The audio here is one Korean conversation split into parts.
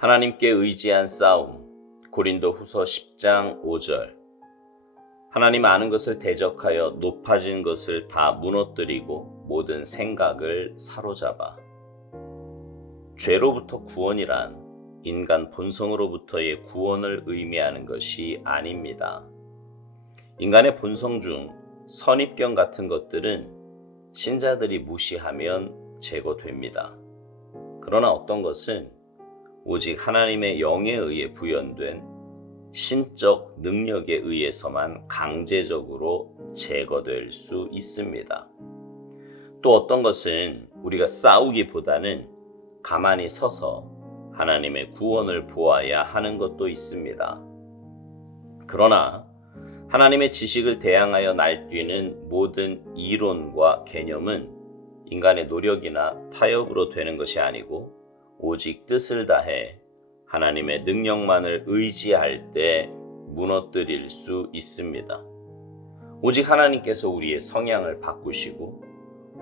하나님께 의지한 싸움. 고린도후서 10장 5절. 하나님 아는 것을 대적하여 높아진 것을 다 무너뜨리고 모든 생각을 사로잡아. 죄로부터 구원이란 인간 본성으로부터의 구원을 의미하는 것이 아닙니다. 인간의 본성 중 선입견 같은 것들은 신자들이 무시하면 제거됩니다. 그러나 어떤 것은 오직 하나님의 영에 의해 부연된 신적 능력에 의해서만 강제적으로 제거될 수 있습니다. 또 어떤 것은 우리가 싸우기보다는 가만히 서서 하나님의 구원을 보아야 하는 것도 있습니다. 그러나 하나님의 지식을 대항하여 날뛰는 모든 이론과 개념은 인간의 노력이나 타협으로 되는 것이 아니고 오직 뜻을 다해 하나님의 능력만을 의지할 때 무너뜨릴 수 있습니다. 오직 하나님께서 우리의 성향을 바꾸시고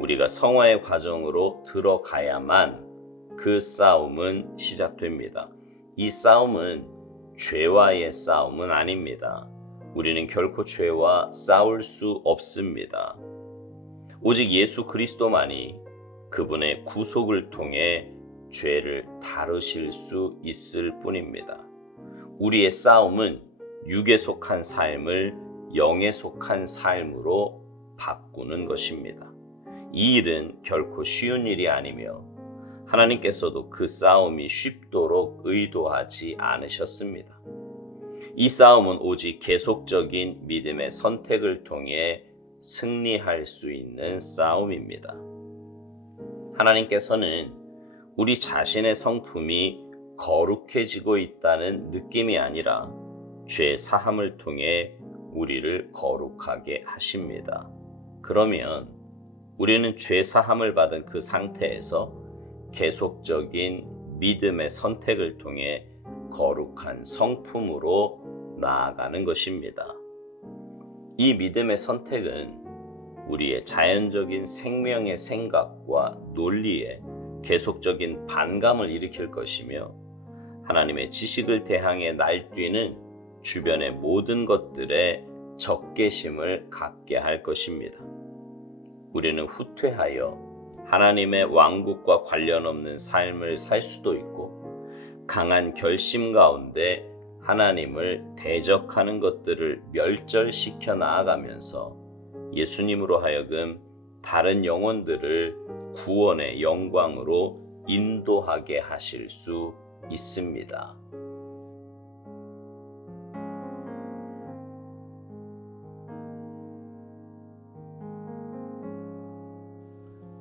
우리가 성화의 과정으로 들어가야만 그 싸움은 시작됩니다. 이 싸움은 죄와의 싸움은 아닙니다. 우리는 결코 죄와 싸울 수 없습니다. 오직 예수 그리스도만이 그분의 구속을 통해 죄를 다루실 수 있을 뿐입니다. 우리의 싸움은 육에 속한 삶을 영에 속한 삶으로 바꾸는 것입니다. 이 일은 결코 쉬운 일이 아니며 하나님께서도 그 싸움이 쉽도록 의도하지 않으셨습니다. 이 싸움은 오직 계속적인 믿음의 선택을 통해 승리할 수 있는 싸움입니다. 하나님께서는 우리 자신의 성품이 거룩해지고 있다는 느낌이 아니라 죄 사함을 통해 우리를 거룩하게 하십니다. 그러면 우리는 죄 사함을 받은 그 상태에서 계속적인 믿음의 선택을 통해 거룩한 성품으로 나아가는 것입니다. 이 믿음의 선택은 우리의 자연적인 생명의 생각과 논리에 계속적인 반감을 일으킬 것이며 하나님의 지식을 대항해 날뛰는 주변의 모든 것들에 적개심을 갖게 할 것입니다. 우리는 후퇴하여 하나님의 왕국과 관련 없는 삶을 살 수도 있고 강한 결심 가운데 하나님을 대적하는 것들을 멸절시켜 나아가면서 예수님으로 하여금 다른 영혼들을 구원의 영광으로 인도하게 하실 수 있습니다.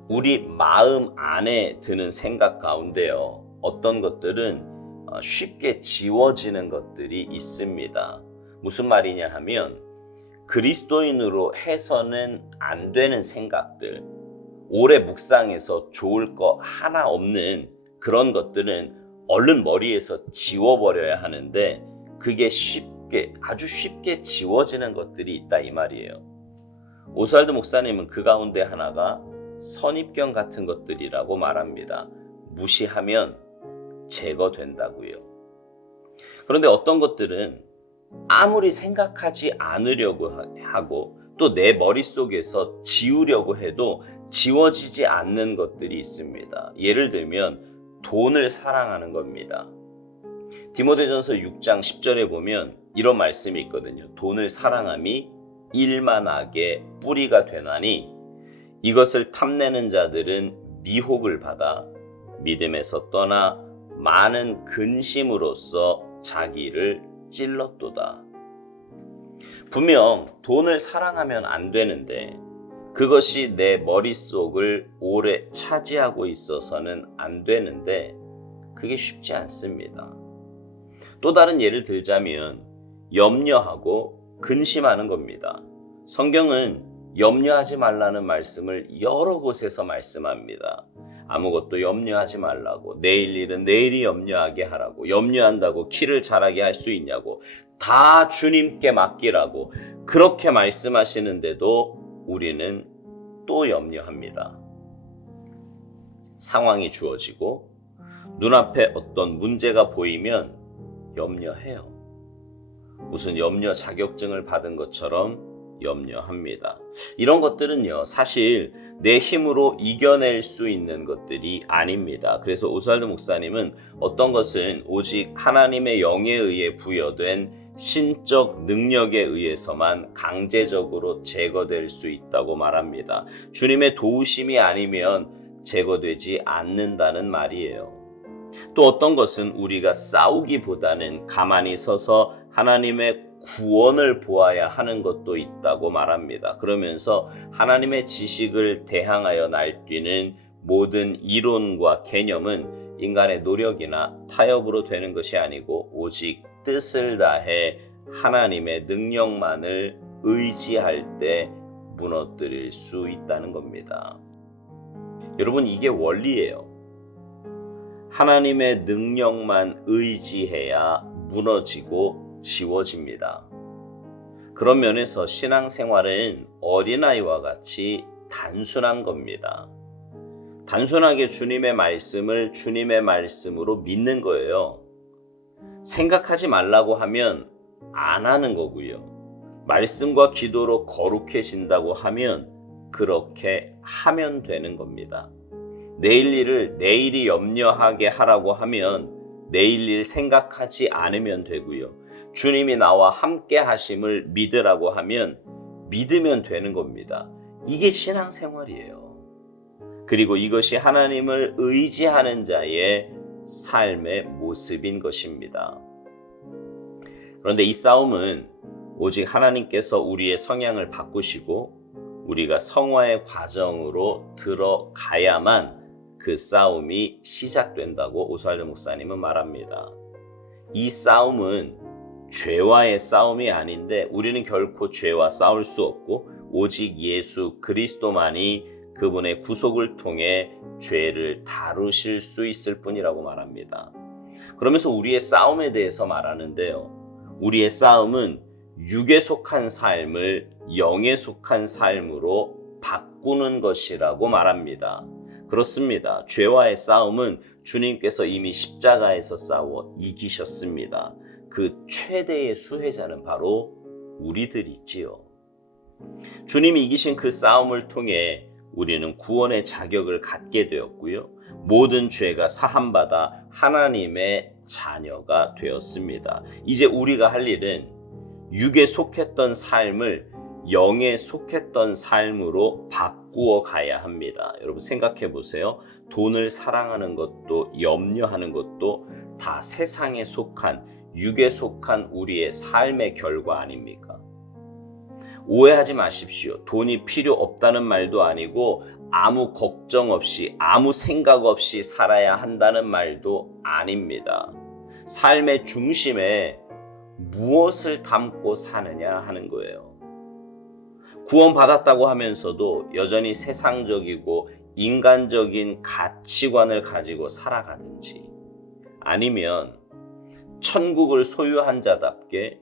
우리 마음 안에 드는 생각 가운데요, 어떤 것들은 쉽게 지워지는 것들이 있습니다. 무슨 말이냐 하면 그리스도인으로 해서는 안 되는 생각들, 오래 묵상해서 좋을 거 하나 없는 그런 것들은 얼른 머리에서 지워버려야 하는데 그게 아주 쉽게 지워지는 것들이 있다 이 말이에요. 오스왈드 목사님은 그 가운데 하나가 선입견 같은 것들이라고 말합니다. 무시하면 제거된다고요. 그런데 어떤 것들은 아무리 생각하지 않으려고 하고 또 내 머릿속에서 지우려고 해도 지워지지 않는 것들이 있습니다. 예를 들면 돈을 사랑하는 겁니다. 디모데전서 6장 10절에 보면 이런 말씀이 있거든요. 돈을 사랑함이 일만하게 뿌리가 되나니 이것을 탐내는 자들은 미혹을 받아 믿음에서 떠나 많은 근심으로써 자기를 찔렀도다. 분명 돈을 사랑하면 안 되는데 그것이 내 머릿속을 오래 차지하고 있어서는 안 되는데 그게 쉽지 않습니다. 또 다른 예를 들자면 염려하고 근심하는 겁니다. 성경은 염려하지 말라는 말씀을 여러 곳에서 말씀합니다. 아무것도 염려하지 말라고, 내일 일은 내일이 염려하게 하라고, 염려한다고 키를 자라게 할 수 있냐고, 다 주님께 맡기라고 그렇게 말씀하시는데도 우리는 또 염려합니다. 상황이 주어지고 눈앞에 어떤 문제가 보이면 염려해요. 무슨 염려 자격증을 받은 것처럼 염려합니다. 이런 것들은요, 사실 내 힘으로 이겨낼 수 있는 것들이 아닙니다. 그래서 오스왈드 목사님은 어떤 것은 오직 하나님의 영에 의해 부여된 신적 능력에 의해서만 강제적으로 제거될 수 있다고 말합니다. 주님의 도우심이 아니면 제거되지 않는다는 말이에요. 또 어떤 것은 우리가 싸우기보다는 가만히 서서 하나님의 구원을 보아야 하는 것도 있다고 말합니다. 그러면서 하나님의 지식을 대항하여 날뛰는 모든 이론과 개념은 인간의 노력이나 타협으로 되는 것이 아니고 오직 뜻을 다해 하나님의 능력만을 의지할 때 무너뜨릴 수 있다는 겁니다. 여러분, 이게 원리예요. 하나님의 능력만 의지해야 무너지고 지워집니다. 그런 면에서 신앙생활은 어린아이와 같이 단순한 겁니다. 단순하게 주님의 말씀을 주님의 말씀으로 믿는 거예요. 생각하지 말라고 하면 안 하는 거고요. 말씀과 기도로 거룩해진다고 하면 그렇게 하면 되는 겁니다. 내일 일을 내일이 염려하게 하라고 하면 내일 일 생각하지 않으면 되고요. 주님이 나와 함께 하심을 믿으라고 하면 믿으면 되는 겁니다. 이게 신앙생활이에요. 그리고 이것이 하나님을 의지하는 자의 삶의 모습인 것입니다. 그런데 이 싸움은 오직 하나님께서 우리의 성향을 바꾸시고 우리가 성화의 과정으로 들어가야만 그 싸움이 시작된다고 오스왈드 목사님은 말합니다. 이 싸움은 죄와의 싸움이 아닌데 우리는 결코 죄와 싸울 수 없고 오직 예수 그리스도만이 그분의 구속을 통해 죄를 다루실 수 있을 뿐이라고 말합니다. 그러면서 우리의 싸움에 대해서 말하는데요. 우리의 싸움은 육에 속한 삶을 영에 속한 삶으로 바꾸는 것이라고 말합니다. 그렇습니다. 죄와의 싸움은 주님께서 이미 십자가에서 싸워 이기셨습니다. 그 최대의 수혜자는 바로 우리들이지요. 주님이 이기신 그 싸움을 통해 우리는 구원의 자격을 갖게 되었고요. 모든 죄가 사함받아 하나님의 자녀가 되었습니다. 이제 우리가 할 일은 육에 속했던 삶을 영에 속했던 삶으로 바꾸어 가야 합니다. 여러분 생각해 보세요. 돈을 사랑하는 것도 염려하는 것도 다 세상에 속한 육에 속한 우리의 삶의 결과 아닙니까? 오해하지 마십시오. 돈이 필요 없다는 말도 아니고 아무 걱정 없이 아무 생각 없이 살아야 한다는 말도 아닙니다. 삶의 중심에 무엇을 담고 사느냐 하는 거예요. 구원받았다고 하면서도 여전히 세상적이고 인간적인 가치관을 가지고 살아가든지 아니면 천국을 소유한 자답게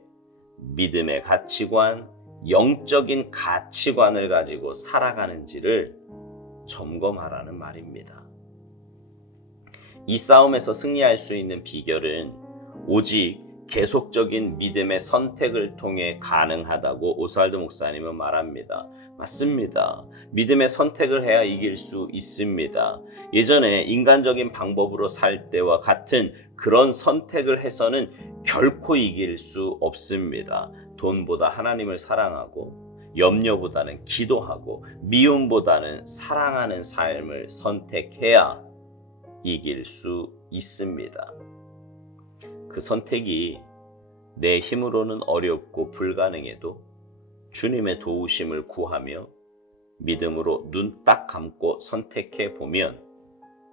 믿음의 가치관, 영적인 가치관을 가지고 살아가는지를 점검하라는 말입니다. 이 싸움에서 승리할 수 있는 비결은 오직 계속적인 믿음의 선택을 통해 가능하다고 오스왈드 목사님은 말합니다. 맞습니다. 믿음의 선택을 해야 이길 수 있습니다. 예전에 인간적인 방법으로 살 때와 같은 그런 선택을 해서는 결코 이길 수 없습니다. 돈보다 하나님을 사랑하고 염려보다는 기도하고 미움보다는 사랑하는 삶을 선택해야 이길 수 있습니다. 그 선택이 내 힘으로는 어렵고 불가능해도 주님의 도우심을 구하며 믿음으로 눈 딱 감고 선택해 보면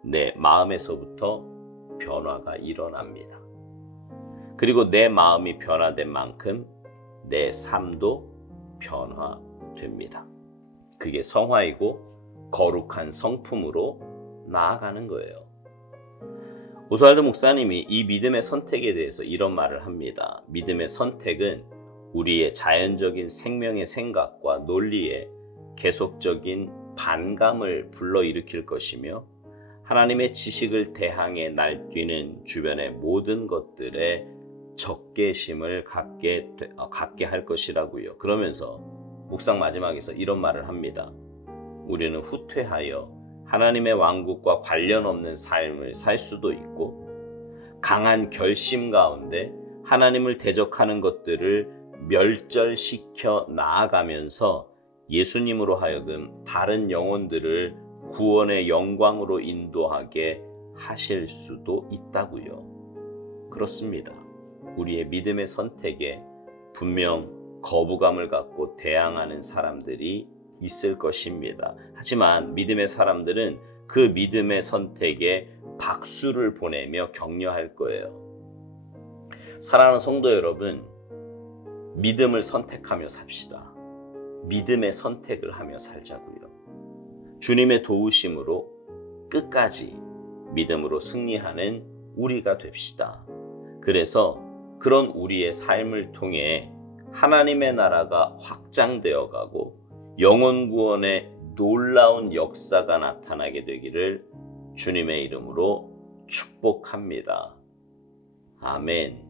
내 마음에서부터 변화가 일어납니다. 그리고 내 마음이 변화된 만큼 내 삶도 변화됩니다. 그게 성화이고 거룩한 성품으로 나아가는 거예요. 오스왈드 목사님이 이 믿음의 선택에 대해서 이런 말을 합니다. 믿음의 선택은 우리의 자연적인 생명의 생각과 논리에 계속적인 반감을 불러일으킬 것이며 하나님의 지식을 대항해 날뛰는 주변의 모든 것들에 적개심을 갖게 할 것이라고요. 그러면서 묵상 마지막에서 이런 말을 합니다. 우리는 후퇴하여 하나님의 왕국과 관련 없는 삶을 살 수도 있고, 강한 결심 가운데 하나님을 대적하는 것들을 멸절시켜 나아가면서 예수님으로 하여금 다른 영혼들을 구원의 영광으로 인도하게 하실 수도 있다고요. 그렇습니다. 우리의 믿음의 선택에 분명 거부감을 갖고 대항하는 사람들이 있을 것입니다. 하지만 믿음의 사람들은 그 믿음의 선택에 박수를 보내며 격려할 거예요. 사랑하는 성도 여러분, 믿음을 선택하며 삽시다. 믿음의 선택을 하며 살자고요. 주님의 도우심으로 끝까지 믿음으로 승리하는 우리가 됩시다. 그래서 그런 우리의 삶을 통해 하나님의 나라가 확장되어 가고 영혼 구원의 놀라운 역사가 나타나게 되기를 주님의 이름으로 축복합니다. 아멘.